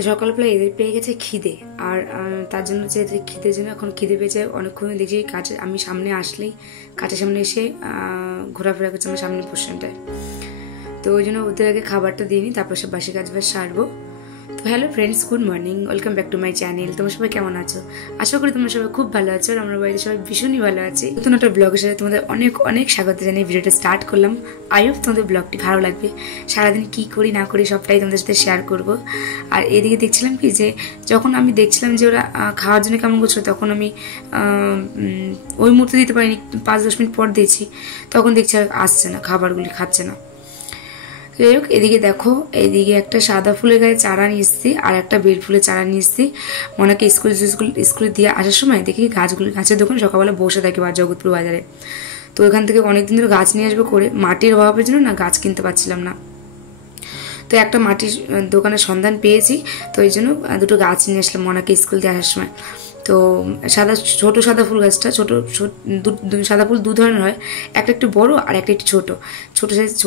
তো সকালবেলা এদের পেয়ে গেছে খিদে, আর তার জন্য যে এদের খিদের জন্য এখন খিদে পেয়েছে অনেকক্ষণ দেখি কাছে আমি সামনে আসলেই কাছের সামনে এসে ঘোরাফেরা করছে আমার সামনে পোর্শনটায়। তো ওই জন্য ওদের আগে খাবারটা দিয়ে নিই, তারপর সব বাসি কাজ সারবো। তো hello friends, good morning, welcome back to my channel. তোমরা সবাই কেমন আছো? আশা করি তোমরা সবাই খুব ভালো আছো, আর আমরা বাড়িতে সবাই ভীষণই ভালো আছি। নতুন একটা ব্লগের সাথে তোমাদের অনেক অনেক স্বাগত জানিয়ে ভিডিওটা স্টার্ট করলাম। আই হোপ তোমাদের ব্লগটি ভালো লাগবে। সারাদিন কি করি না করি সবটাই তোমাদের সাথে শেয়ার করব। আর এদিকে দেখছিলাম কি যে যখন আমি দেখছিলাম যে ওরা খাওয়ার জন্য কেমন করছিল, তখন আমি ওই মুহূর্তে দিতে পারিনি, 5-10 মিনিট পর দিয়েছি, তখন দেখছি আর আসছে না, খাবারগুলি খাচ্ছে না। যাই হোক, এদিকে দেখো, এদিকে একটা সাদা ফুলের গায়ে চারা নিয়ে এসেছি আর একটা বেল ফুলের চারা নিয়ে এসেছি। মনেকে স্কুলে দিয়ে আসার সময় দেখি গাছের দোকানে সকালবেলা বসে থাকে জগৎপুর বাজারে। তো ওইখান থেকে অনেকদিন ধরে গাছ নিয়ে আসবে করে, মাটির অভাবের জন্য না গাছ কিনতে পারছিলাম না। তো একটা মাটির দোকানের সন্ধান পেয়েছি, তো এই জন্য দুটো গাছ নিয়ে আসলাম মনাকে স্কুল দিয়ে আসার সময়। তো ছোট সাদা ফুল গাছটা, সাদা ফুল দু ধরনের হয়, একটা একটু বড় আর একটা একটু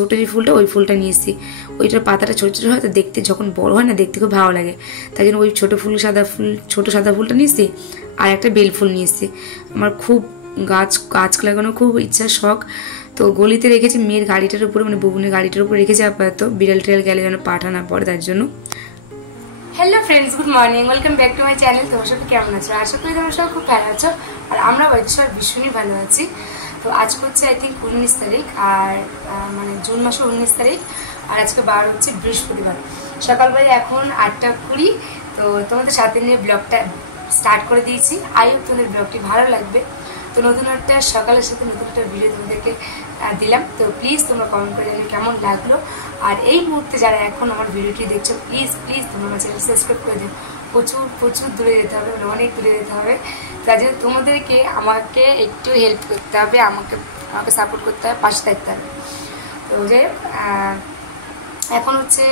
ছোট যে ফুলটা, ওই ফুলটা নিয়ে এসেছি। ওইটার পাতাটা ছোট ছোট হয়, তো দেখতে যখন বড় হয় না দেখতে খুব ভালো লাগে, তাই জন্য ওই ছোট সাদা ফুলটা নিয়ে এসেছি। আর একটা বেল ফুল নিয়ে এসেছি। আমার খুব গাছ লাগানো খুব ইচ্ছা, শখ। তো গলিতে রেখেছি মেয়ের গাড়িটার উপরে, মানে ববুনের গাড়িটার উপরে রেখেছি আপাতত, বিড়াল টিড়াল গেলে যেন পাঠা না পড়ে তার জন্য। Hello friends, good morning, welcome back to my channel. তোমার সবাই কেমন আছো? আশা করি তোমরা সবাই খুব ভালো আছো, আর আমরা বাড়িতে সবাই ভীষণই ভালো আছি। তো আজকে হচ্ছে আই থিঙ্ক 19 তারিখ, আর মানে জুন মাসের 19 তারিখ, আর আজকে বার হচ্ছে বৃহস্পতিবার। সকালবেলা এখন 8:20। তো তোমাদের সাথে নিয়ে ব্লগটা স্টার্ট করে দিয়েছি। আই হোপ তোমাদের ব্লগটি ভালো লাগবে। তো নতুন একটা সকালের সাথে নতুন একটা ভিডিও তোমাদেরকে দিলাম। তো প্লিজ তোমরা কমেন্ট করে জানিও কেমন লাগলো। আর এই মুহূর্তে যারা এখন আমার ভিডিওটি দেখছো, প্লিজ তোমরা আমার চ্যানেল সাবস্ক্রাইব করে দিও। প্রচুর দূরে যেতে হবে, অনেক দূরে যেতে হবে। তার জন্য তোমাদেরকে আমাকে একটু হেল্প করতে হবে, আমাকে সাপোর্ট করতে হবে, পাশে থাকতে হবে। তো যাই হোক, এখন হচ্ছে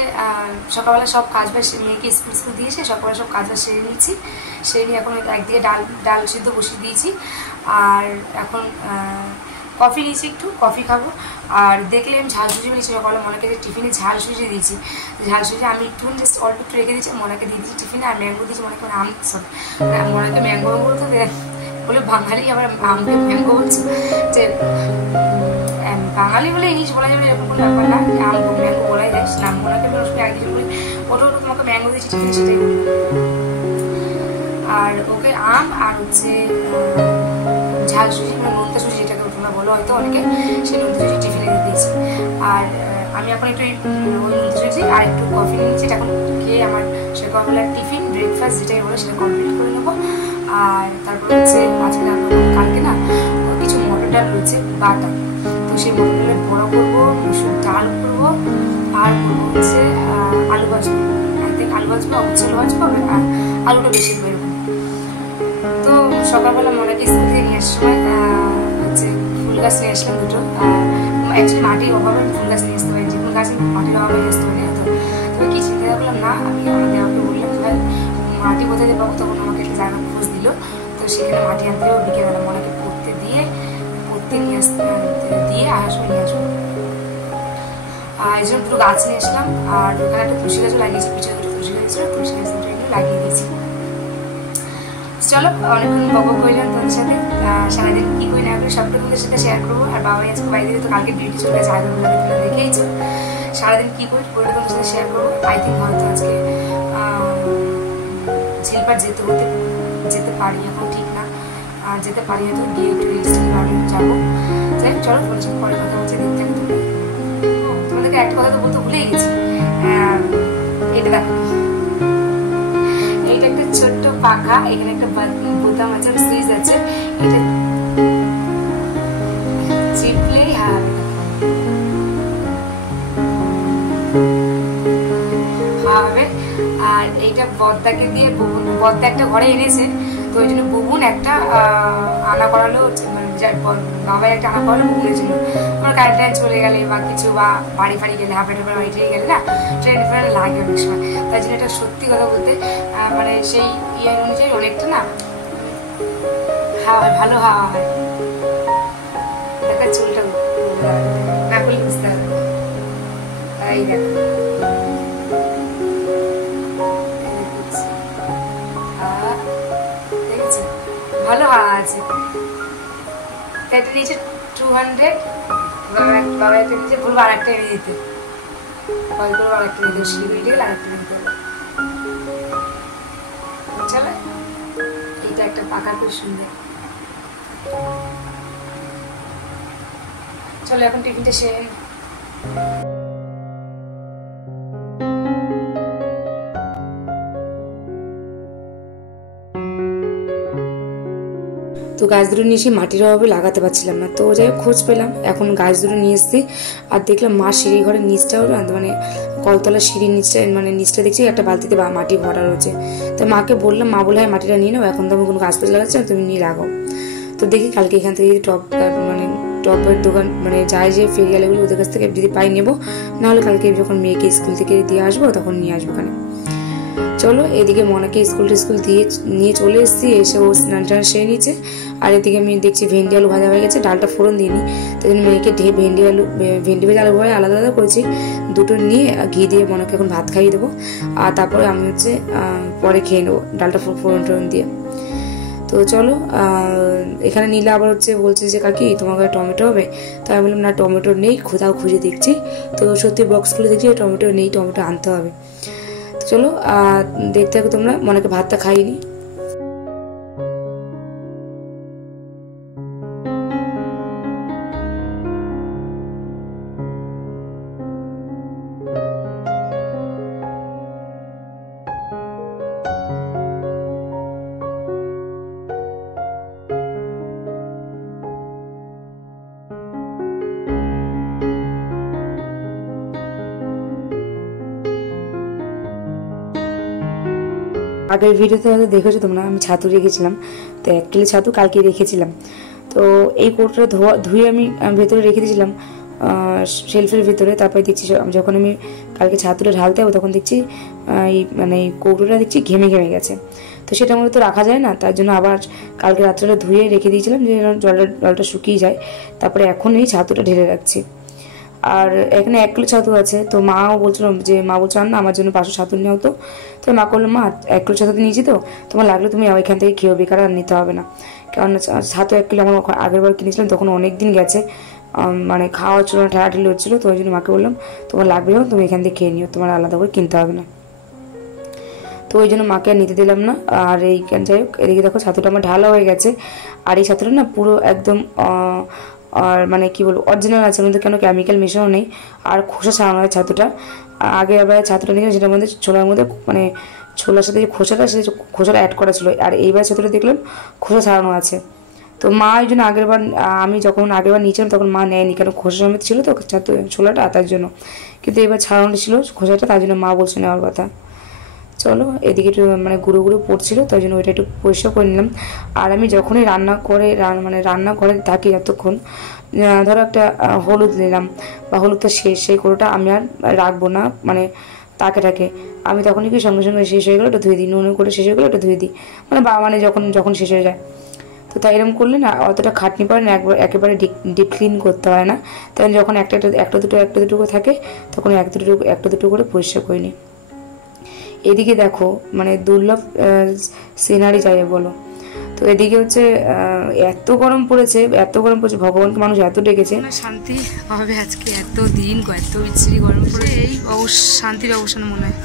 সকালবেলা সব কাজবাজ মেয়েকে স্কুল দিয়েছে, সকালবেলা সব কাজবাজ সেরে নিয়েছি। সেরে নিয়ে এখন একদিকে ডাল সিদ্ধ বসিয়ে দিয়েছি, আর এখন কফি নিয়েছি, একটু কফি খাবো। আর দেখলে আমি ঝাল সুজি নিয়েছি সকালে, মনেকে যে টিফিনে ঝাল সুজি দিয়েছি। ঝাল সুজি আমি একটু জাস্ট অল্প একটু রেখে দিয়েছি, মনেকে দিয়ে দিয়েছি টিফিনে। আর ম্যাঙ্গো দিয়েছি মনেকে, মানে মনেকে ম্যাঙ্গো তো বলে বাঙালি, আবার আমকে ম্যাঙ্গো বলছি, যে বাঙালি বলে ইংলিশ বলা যাবে এরকম কোনো ব্যাপার না, ম্যাঙ্গো বলাই যায়। নাম মনেকে আর কিছু বলি, ওটা তোমাকে ম্যাঙ্গো দিয়েছি টিফিনে, সেটাই বলি। আর ওকে আম আর হচ্ছে ঝাল সুজি, মানে নোনতা সুজি যেটাকে তোমরা বলো হয়তো অনেকে, সেই নোনতা সুজি টিফিনে দিয়ে দিয়েছি। আর আমি এখন একটু ওই নোনতা সুজি আর একটু কফি নিয়েছি, এখন খেয়ে আমার সকালবেলার টিফিন ব্রেকফাস্ট যেটাই বলো সেটা কমপ্লিট করে নেবো। আর তারপর হচ্ছে আজকে রান্না করবো, কালকে না কিছু মটর ডাল রয়েছে বাটা, তো সেই মটর ডালের বড়া করবো, মুসুর ডাল করবো, আর করবো হচ্ছে আলু ভাজবো। আলু ভাজবো, উচ্ছেল ভাজবো, আর আলুটা বেশি বেরোবো। তো সকালবেলা মনেকে স্কুল থেকে নিয়ে আসার সময় হচ্ছে ফুল গাছ নিয়ে আসলাম দুটো। অ্যাকচুয়ালি মাটির অভাবে ফুল গাছ নিয়ে আসতে পারি, যে কোনো গাছ মাটির অভাবে আসতে পারি হতো। তবে কি চিন্তা করলাম না, আমি আমার দেওয়াকে বললাম যে ভাই মাটি কোথায় পাবো, তখন আমাকে একটা জায়গা খোঁজ দিল। তো সেখানে মাটি আনতে হবে, বিকেলবেলা মনেকে পড়তে নিয়ে আসার সময় নিয়ে আসবো। এই জন্য দুটো গাছ নিয়ে আসলাম। আর ওখানে একটা তুলসী গাছও লাগিয়েছি, পিছনে দুটো তুলসী গাছ ছিল, তুলসী গাছ দুটো এগুলো লাগিয়ে দিয়েছি। চলো, অনেকক্ষণ বকবক করলাম তোমাদের সাথে, সারাদিন কি করি না করি সবটা তোমাদের সাথে শেয়ার করবো। আর বাবাই আজকে বাইরে, তো কালকে ডিউটি চলে গেছে, আগে দেখেইছো। সারাদিন কি করি তোমাদের সাথে শেয়ার করবো। আই থিঙ্ক হয়তো আজকে ঝিলপাট যেতে পারি, এখন ঠিক না, আর যেতে পারি হয়তো, গিয়ে একটু রেজিস্ট্রি যাবো। যাই চলো, তোমাদের সাথে পরে কথা বলছে, দেখতে থাকি তুমি। তোমাদেরকে একটা কথা তো বলতে ভুলেই গেছি, এটা দেখো, এটা একটা ছোট্ট পাখা, এখানে একটা বোতাম আছে, সুইচ আছে, এটা চিপলেই হবে। আর এইটা বদ্দাকে দিয়ে বদ্দা একটা ঘরে এনেছে, তো ওই জন্য বুবুন একটা আনা করালো, মানে বাবাই একটা আনা করালো বুবুনের জন্য। আমার কারেন্ট টাইন চলে গেলে বা কিছু, বা বাড়ি ফাড়ি গেলে, হাফে বাড়ি টাড়ি গেলে না ট্রেন ফ্রেন লাগে অনেক সময়। তাই জন্য এটা সত্যি কথা বলতে মানে সেই ইয়ে অনুযায়ী অনেকটা না ভালো হাওয়া হয়। দেখা চুলটা না করলে বুঝতে পারবো। এই দেখো এটা নিয়েছে 200, বাবা একটা নিয়েছে, বলবো আরেকটা এনে দিতে, কল করবো আরেকটা নিতে, শিলিগুড়ি থেকে আরেকটা নিতে হবে। চলো, এটা একটা পাকা খুব সুন্দর। চলো এখন টিফিনটা সেরে তো গাছ দুটো নিয়ে এসে মাটির অভাবে লাগাতে পারছিলাম না, তো যাই খোঁজ পেলাম, এখন গাছ দুটো নিয়ে এসেছি। আর দেখলাম মা সিঁড়ি ঘরের নিচটাও মানে কলতলা সিঁড়ির নিচটা মানে নিচটা দেখছি একটা বালতিতে মাটি ভরা রয়েছে। তো মাকে বললাম, মা বলে হ্যাঁ মাটিটা নিয়ে নাও, এখন তো আমি কোনো গাছ পাছ লাগাচ্ছি না, তুমি নিয়ে লাগাও। তো দেখি কালকে এখান থেকে টপ মানে টপের দোকান মানে যায় যে ফেরিয়ালাগুলো ওদের কাছ থেকে যদি পাই নেবো, নাহলে কালকে যখন মেয়েকে স্কুল থেকে দিয়ে আসবো তখন নিয়ে আসবো ওখানে। চলো, এদিকে মনাকে স্কুল দিয়ে নিয়ে চলে এসেছি, এসে ও স্নান টান সেরে নিচ্ছে। আর এদিকে আমি দেখছি ভেন্ডি আলু ভাজা হয়ে গেছে, ডালটা ফোড়ন দিইনি, তো মেয়েকে ভেন্ডি ভাজা আলু ভাজা আলাদা আলাদা করেছি, দুটো নিয়ে ঘি দিয়ে মনাকে এখন ভাত খাইয়ে দেবো। আর তারপরে আমি পরে খেয়ে নেবো ডালটা ফোড়ন টোড়ন দিয়ে। তো চলো, এখানে নিলে আবার বলছে যে কাকি তোমার কাছে টমেটো হবে, তো আমি বললাম না টমেটো নেই, কোথাও খুঁজে দেখছি, তো সত্যি বক্স খুলে দেখছি টমেটো নেই, টমেটো আনতে হবে। তো চলো দেখতে থাকো তোমরা, মনেকে ভাতটা খাইনি। আগের ভিডিওতে হয়তো দেখেছো তোমরা, আমি ছাতু রেখেছিলাম, তো 1 কিলো ছাতু কালকে রেখেছিলাম। তো এই কৌটোটা ধুয়ে আমি ভেতরে রেখে দিয়েছিলাম শেলফের ভিতরে। তারপরে দেখছি যখন আমি কালকে ছাতুটা ঢালতে হবে তখন দেখছি মানে এই কৌটোটা দেখছি ঘেমে গেছে। তো সেটা মূলত রাখা যায় না, তার জন্য আবার কালকে রাত্রেটা ধুয়ে রেখে দিয়েছিলাম যে জলটা শুকিয়ে যায়। তারপরে এখন এই ছাতুটা ঢেলে রাখছি। আর এখানে 1 কিলো ছাতু আছে, তো মাও বলছিল যে মা বলছে না আমার জন্য 500 ছাতু নেও। তো মা করলো মা 1 কিলো ছাতু নিয়েছি, তো তোমার লাগলে তুমি এখান থেকে খেয়েও, বেকার আর নিতে হবে না। কারণ ছাতু 1 কিলো আমার আগের বার কিনেছিলাম, তখন অনেক দিন গেছে, মানে খাওয়া হচ্ছিল না, ঠেলাঠেলি হচ্ছিলো। তো ওই জন্য মাকে বললাম তোমার লাগবে যখন তুমি এখান থেকে খেয়ে নিও, তোমার আলাদা করে কিনতে হবে না। তো ওই জন্য মাকে আর নিতে দিলাম না। আর যাই হোক, এদিকে দেখো ছাতুটা আমার ঢালা হয়ে গেছে। আর এই ছাতুটা না পুরো একদম আর মানে কি বলবো অরিজিনাল আছে, মধ্যে কোনো কেমিক্যাল মেশানো নেই। আর খোসা ছাড়ানো হয় ছাতুটা। আগে আবার ছাতুটা নিয়েছিলাম সেটার মধ্যে ছোলার মধ্যে মানে ছোলার সাথে যে খোসাটা খোসাটা অ্যাড করা ছিল, আর এইবার ছাতুটা দেখলাম খোসা ছাড়ানো আছে। তো মা ওই জন্য আমি যখন আগেরবার নিয়েছিলাম তখন মা নেয়নি, কেন খোসা সমেত ছিল তো ছাতু ছোলাটা, তার জন্য। কিন্তু এবার ছাড়ানো ছিল খোসাটা, তার জন্য মা বলছে নেওয়ার কথা। চলো, এদিকে একটু মানে গুঁড়ো পড়ছিল, তাই জন্য ওইটা একটু পরিষ্কার করে নিলাম। আর আমি যখনই রান্না করে থাকি যতক্ষণ, ধরো একটা হলুদ নিলাম বা হলুদটা শেষ, সেই কোটোটা আমি আর রাখবো না মানে তাকে আমি তখনই কি সঙ্গে সঙ্গে শেষ হয়ে গেলো ওটা ধুয়ে দিই, নুন করে শেষ হয়ে গেলো ওটা ধুয়ে দিই, মানে যখন শেষ হয়ে যায়। তো তাই এরকম করলে না অতটা খাটনি পড়ে না, একেবারে ডিপ ক্লিন করতে হয় না। তাই যখন একটা দুটো করে থাকে তখন একটা দুটো করে পরিষ্কার করে নিই। এদিকে দেখো মানে দুর্লভ সিনারি যাই বলো। তো এদিকে এত গরম পড়েছে ভগবানকে মানুষ এত ডেকেছে, শান্তি হবে আজকে। এত বিচ্ছিরি গরম পড়েছে, এই শান্তির অবসান মনে হয়।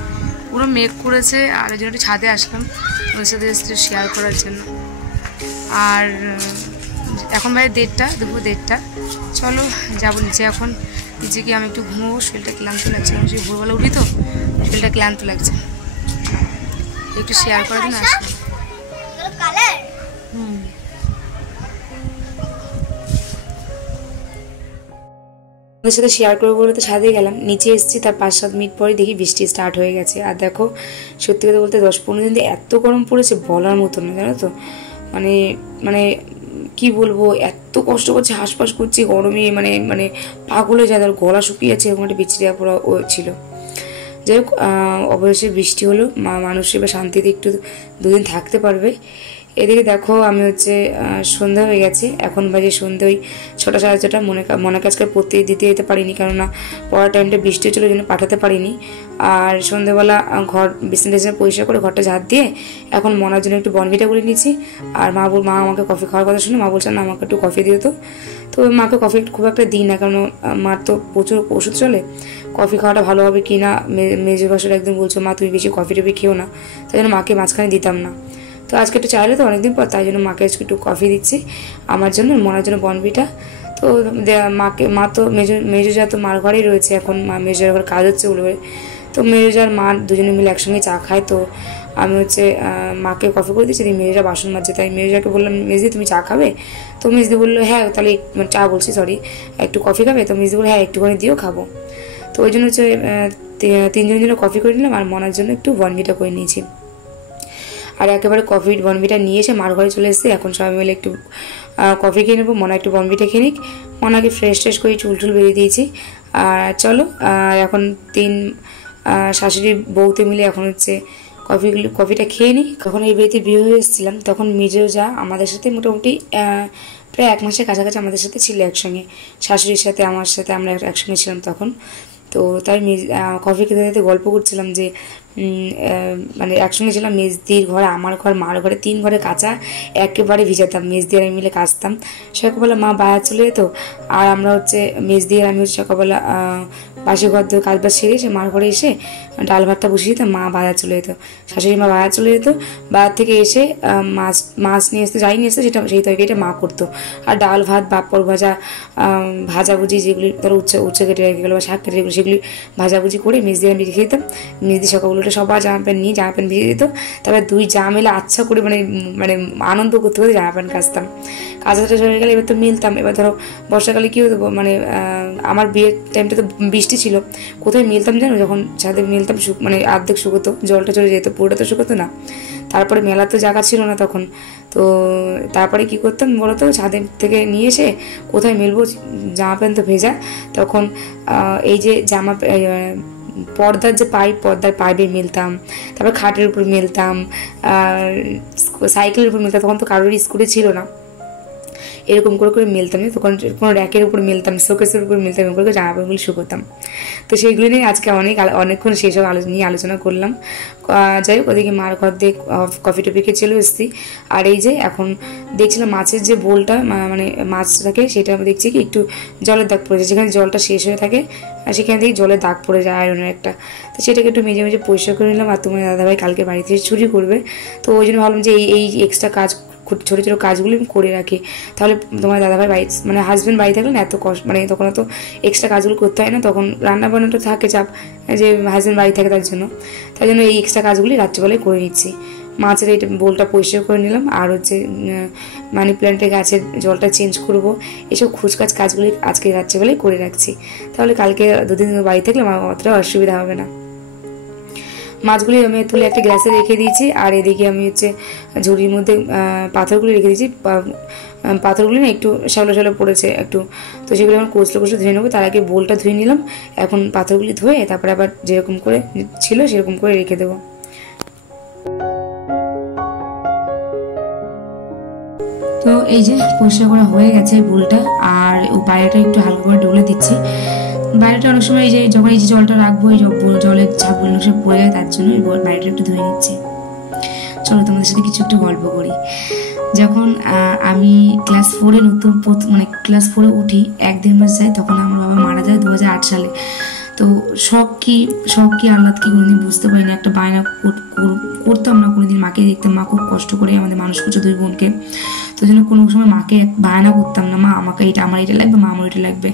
পুরো মেঘ করেছে, আর ওই জন্য একটু ছাদে আসলাম ওদের সাথে শেয়ার করার জন্য। আর এখন বাইরে 1:30, দুপুর 1:30। চলো যাবো নিচে এখন, নিচে গিয়ে আমি একটু ঘুমোবো, শরীরটা ক্লান্ত লাগছে, আমি সেই ভোরবেলা উঠি তো শরীরটা ক্লান্ত লাগছে, একটু শেয়ার করার জন্য আসলাম। ওদের সাথে শেয়ার করবো বলে তো ছাদে গেলাম, নিচে এসেছি, তার 5-7 মিনিট পরে দেখি বৃষ্টি স্টার্ট হয়ে গেছে। আর দেখো সত্যি কথা বলতে 10-15 দিন এত গরম পড়েছে বলার মতো না, জানো তো। মানে কি বলবো, এত কষ্ট করছে, হাঁসফাঁস করছি গরমে, মানে পাগল হয়ে যায়, ধর গলা শুকিয়ে যাচ্ছে, এরকম একটা বিচ্ছিরি পড়া ছিল। যাই হোক, অবশ্যই বৃষ্টি হলো, মানুষ এবার শান্তিতে একটু 2 দিন থাকতে পারবে। এদিকে দেখো আমি হচ্ছে সন্ধ্যা হয়ে গেছে, এখন বাজে সন্ধ্যে ওই 6টা সাড়ে 6টা। মনে কাজকে পড়তে দিতে যেতে পারিনি, কেননা পড়ার টাইমটা বৃষ্টি ছিল, জন্য পাঠাতে পারিনি। আর সন্ধ্যেবেলা ঘর বিছানা পরিষ্কার করে ঘরটা ঝাড় দিয়ে এখন মনার জন্য একটু বনভিটা করে নিয়েছি। আর মা আমাকে কফি খাওয়ার কথা শুনে মা বলছেন না আমাকে একটু কফি দিও। তো মাকে কফি খুব একটা দিই না, কারণ মার তো প্রচুর ওষুধ চলে, কফি খাওয়াটা ভালো হবে কি না মেজো বাসুর একদিন বলছো মা তুমি বেশি কফি টফি খেও না, তাই জন্য মাকে মাঝখানে দিতাম না। তো আজকে একটু চাইলে তো অনেকদিন পর, তাই জন্য মাকে আজকে একটু কফি দিচ্ছি আমার জন্য, মনার জন্য বনভিটা। তো মা তো মেজো যা তো মার ঘরেই রয়েছে এখন, মেজোর ঘর কাজ হচ্ছে বলে, তো মেজো আর মা দুজনে মিলে একসঙ্গে চা খায়। তো আমি হচ্ছে মাকে কফি করে দিচ্ছি, মেজোরা বাসন মাজছে, তাই মেজোকে বললাম মেজদি তুমি চা খাবে? তো মেজদি বললো হ্যাঁ, তাহলে চা বলছি সরি, একটু কফি খাবে? তো মেজদি বললো হ্যাঁ একটুখানি দিও খাবো। তো ওই জন্য হচ্ছে তিনজনের জন্য কফি করে নিলাম, আর মনার জন্য একটু বনভিটা করে নিয়েছি। আর একেবারে কফি বনভিটা নিয়ে এসে মার ঘরে চলে এসেছি, এখন সবাই মিলে একটু কফি খেয়ে নেবো, মনা একটু বনভিটা খেয়ে নিক। মনাকে ফ্রেশ করে চুল বেরিয়ে দিয়েছি। আর চলো এখন শাশুড়ি বউতে মিলে এখন হচ্ছে কফিটা খেয়ে নিই। কখন এই বাড়িতে বিয়ে হয়ে এসেছিলাম তখন মেজো যা আমাদের সাথে মোটামুটি প্রায় 1 মাসের কাছাকাছি আমাদের সাথে ছিল একসঙ্গে, শাশুড়ির সাথে আমার সাথে আমরা একসঙ্গে ছিলাম তখন। তো তাই কফি খেতে খেতে গল্প করছিলাম যে মানে একসঙ্গে ছিলাম, মেজদির ঘর, আমার ঘর, মার ঘরে, 3 ঘরে কাঁচা একেবারে ভিজাতাম, মেজদি আর আমি মিলে কাচতাম। সকালবেলা মা বাজার চলে যেত, আর আমরা হচ্ছে মেজদি আর আমি হচ্ছে সকালবেলা বাসি ঘর ধরে কাজ বাজ সেরে এসে মার ঘরে এসে ডাল ভাতটা বসিয়ে দিতাম, মা বাজার চলে যেত, শাশুড়ি মা বাজার চলে যেত, বাজার থেকে এসে মাছ নিয়ে আসতে যাই নিয়ে আসতো সেই তরকারিটা মা করতো। আর ডাল ভাত পাঁপড় ভাজাভুজি যেগুলি ধরো উচ্ছে কেটে রেখে গেলো বা শাক কেটে রেখে সেগুলি ভাজাভুজি করে মেজদি আমি রেখে দিতাম। মেজদি সকালবেলাটা সবার জামা প্যান্ট নিয়ে জামা প্যান্ট ভিজে দিত, তারপরে 2 জা মিলে আচ্ছা করে মানে আনন্দ করতে করতে জামা প্যান্ট কাচতাম। কাচাটা হয়ে গেলে এবার তো মিলতাম। এবার ধরো বর্ষাকালে কী হতো, মানে আমার বিয়ের টাইমটা তো বৃষ্টি ছিল, কোথায় মিলতাম জানো, যখন ছাদে মিলতাম মানে অর্ধেক শুকোতো, জলটা চলে যেত, পুরোটা তো শুকোতো না। তারপরে মেলা তো জায়গা ছিল না তখন, তো তারপরে কি করতাম বলতো, ছাদের থেকে নিয়ে এসে কোথায় মেলবো, জামা প্যান্ট তো ভেজা তখন, এই যে পর্দার যে পর্দার পাইপে মেলতাম, তারপর খাটের উপর মেলতাম, সাইকেলের উপর মেলতাম, তখন তো কারোর স্কুলে ছিল না, এরকম করে মেলতাম, তখন কোনো র্যাকের উপর মেলতাম, শোকেসের উপর মেলতাম, এরকম করে জামা প্যান্টগুলো শুকোতাম। তো সেইগুলো নিয়ে আজকে অনেকক্ষণ সেসব নিয়ে আলোচনা করলাম। যাই হোক, ওদিকে মার ঘর দিয়ে কফি টফি খেয়ে চলে এসেছি। আর এই যে এখন দেখছিলাম মাছের যে বোলটা, মানে মাছ থাকে, সেটা দেখছি কি একটু জলের দাগ পড়ে যায়, যেখানে জলটা শেষ হয়ে থাকে সেখান থেকে জলের দাগ পড়ে যায় আয়রনের একটা, তো সেটাকে একটু মেজে পরিষ্কার করে নিলাম। আর তোমার দাদাভাই কালকে বাড়িতে ছুটি করবে, তো ওই জন্য ভাবলাম যে এই এক্সট্রা কাজ, ছোটো ছোটো কাজগুলো আমি করে রাখি, তাহলে তোমার দাদাভাই বাড়ি মানে হাজব্যান্ড বাড়ি থাকলে না এত কষ্ট, মানে তখন এত এক্সট্রা কাজগুলো করতে হয় না, তখন রান্না বান্নাটা থাকে চাপ, যে হাজব্যান্ড বাড়ি থাকে তাই জন্য এই এক্সট্রা কাজগুলি রাত্রিবেলায় করে নিচ্ছি। মাছের এই বোলটা পরিষ্কার করে নিলাম, আর হচ্ছে মানি প্ল্যান্টের গাছের জলটা চেঞ্জ করব, এসব খুচকাজ কাজগুলি আজকে রাত্রিবেলায় করে রাখছি, তাহলে কালকে 2 দিন বাড়ি থাকলে আমার অতটা অসুবিধা হবে না। মাছগুলি আমি তুলে একটা গ্লাসে রেখে দিয়েছি, আর এদিকে আমি হচ্ছে ঝুড়ির মধ্যে পাথরগুলি রেখে দিয়েছি। পাথরগুলি না একটু শ্যালো পড়েছে একটু, তো সেগুলো এখন কচলে ধুয়ে নেবো। তার আগে বোলটা ধুয়ে নিলাম, এখন পাথরগুলি ধুয়ে তারপরে আবার যেরকম করে ছিল সেরকম করে রেখে দেবো। তো এই যে পরিষ্কার করা হয়ে গেছে বোলটা, আর বাইরেটা একটু হালকা করে ডলে দিচ্ছি। বাইরেটা অনেক সময় এই যে যখন এই যে জলটা রাখবো, এই জলের ঝাপগুলো সব পড়ে যায়, তার জন্য বাইরেটা একটু ধুয়ে নিচ্ছি। চলো তোমাদের সাথে কিছু একটু গল্প করি। যখন আমি ক্লাস 4-এ ক্লাস 4-এ উঠি, 1-1.5 মাস যায়, তখন আমার বাবা মারা যায় 2008 সালে। তো শখ কি আহ্লাদ কি কোনোদিন বুঝতে পারিনি, একটা বায়না করতাম না কোনোদিন, মাকে দেখতাম, মা খুব কষ্ট করে আমাদের মানুষ করছে 2 বোনকে, তো জন্য কোনো সময় মাকে বায়না করতাম না, মা আমাকে আমার এটা লাগবে, মা আমার এটা লাগবে,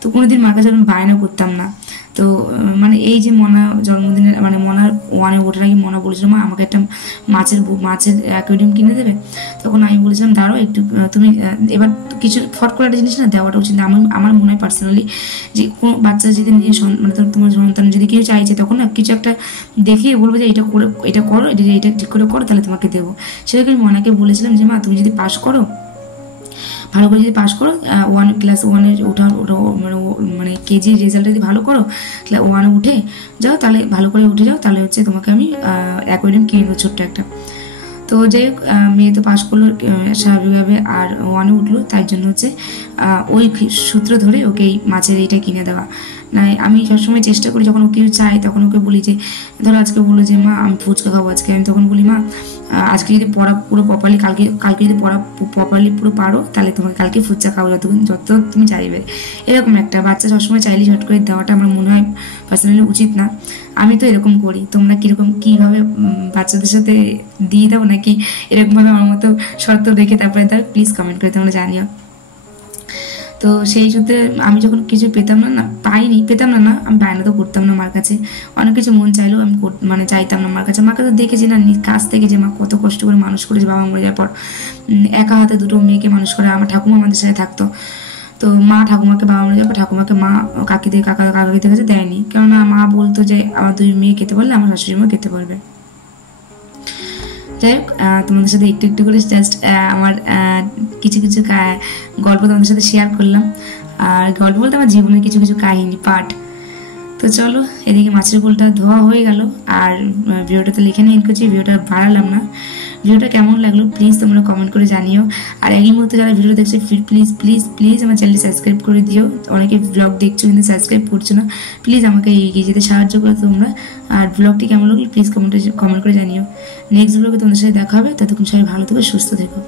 তো কোনোদিন মার কাছে আমি বায়না করতাম না। তো মানে এই যে মনা জন্মদিনের মানে মনার 1-এ ওঠার আগে মনা বলেছিল মা আমাকে একটা মাছের অ্যাকোয়ারিয়াম কিনে দেবে, তখন আমি বলেছিলাম দাঁড়াও একটু, তুমি এবার কিছু ফট করে একটা জিনিস না দেওয়াটা উচিত। আমার মনে হয় পার্সোনালি যে কোনো বাচ্চা যদি মানে তোমার সন্তান যদি কেউ চাইছে, তখন না কিছু একটা দেখিয়ে বলবো যে এটা করো, এটা ঠিক করে করো, তাহলে তোমাকে দেবো। সেটাকে আমি মনাকে বলেছিলাম যে মা তুমি যদি পাস করো, ভালো করে যদি পাস করো, ক্লাস 1-এর মানে কেজি রেজাল্ট যদি ভালো করো, 1-এ উঠে যাও, তাহলে ভালো করে উঠে যাও, তাহলে হচ্ছে তোমাকে আমি অ্যাকোয়ারিয়াম কিনে দেবো ছোট্ট একটা। তো যাই হোক, মেয়ে তো পাশ করলো স্বাভাবিকভাবে, আর ওয়ানে উঠলো, তাই জন্য হচ্ছে ওই সূত্র ধরে ওকে এই মাছের এইটা কিনে দেওয়া। না, আমি সবসময় চেষ্টা করি যখন ও কেউ চায় তখন ওকে বলি যে ধরো আজকে বললো যে মা আমি ফুচকা খাবো আজকে, আমি তখন বলি মা আজকে যদি পড়া পুরো প্রপারলি, কালকে যদি পড়া প্রপারলি পুরো পারো তাহলে তোমাকে কালকে ফুচকা খাবো যত তুমি চাইবে। এরকম একটা বাচ্চা সবসময় চাইলে ঝট করে দেওয়াটা আমার মনে হয় পার্সোনালি উচিত না। আমি তো এরকম করি, তোমরা কীভাবে বাচ্চাদের সাথে দিয়ে দাও নাকি এরকমভাবে আমার মতো শর্ত দেখে তারপরে দাও, প্লিজ কমেন্ট করে তোমরা জানিও। তো সেই সূত্রে আমি যখন কিছু পেতাম না পেতাম না আমি বায়না তো করতাম না মার কাছে, অনেক কিছু মন চাইলেও আমি চাইতাম না মার কাছে। মাকে তো দেখেছি না কাছ থেকে যে মা কত কষ্ট করে মানুষ করেছে, বাবা মরে যাওয়ার পর একা হাতে দুটো মেয়েকে মানুষ করে। আমার ঠাকুমা আমাদের সাথে থাকতো, তো মা ঠাকুমাকে বাবা মরে যাওয়ার পর ঠাকুমাকে মা কাকিদের কাছে দেয়নি, কেননা মা বলতো যে আমার 2 মেয়ে খেতে পারলে আমার শাশুড়ি মা খেতে পারবে। যাই হোক, তোমাদের সাথে একটু একটু করে জাস্ট আমার কিছু গল্প তোমাদের সাথে শেয়ার করলাম, আর গল্প বলতে আমার জীবনের কিছু কাহিনী পাঠ। তো চলো, এদিকে মাছের ঝোলটা ধোয়া হয়ে গেল, আর ভিডিওটা তো লিখে এন্ড করছি, ভিডিওটা বাড়ালাম না। ভিডিওটা কেমন লাগলো প্লিজ তোমরা কমেন্ট করে জানিও, আর এই মুহূর্তে যারা ভিডিও দেখছো প্লিজ প্লিজ প্লিজ আমার চ্যানেলটি সাবস্ক্রাইব করে দিও। অনেকে ব্লগ দেখছো কিন্তু সাবস্ক্রাইব করছো না, প্লিজ আমাকে এগিয়ে যেতে সাহায্য করো তোমরা। আর ব্লগটি কেমন লাগলো প্লিজ কমেন্ট করে জানিও। নেক্সট ব্লগে তোমাদের সাথে দেখা হবে, ততক্ষণ সবাই ভালো থেকো, সুস্থ থেকো।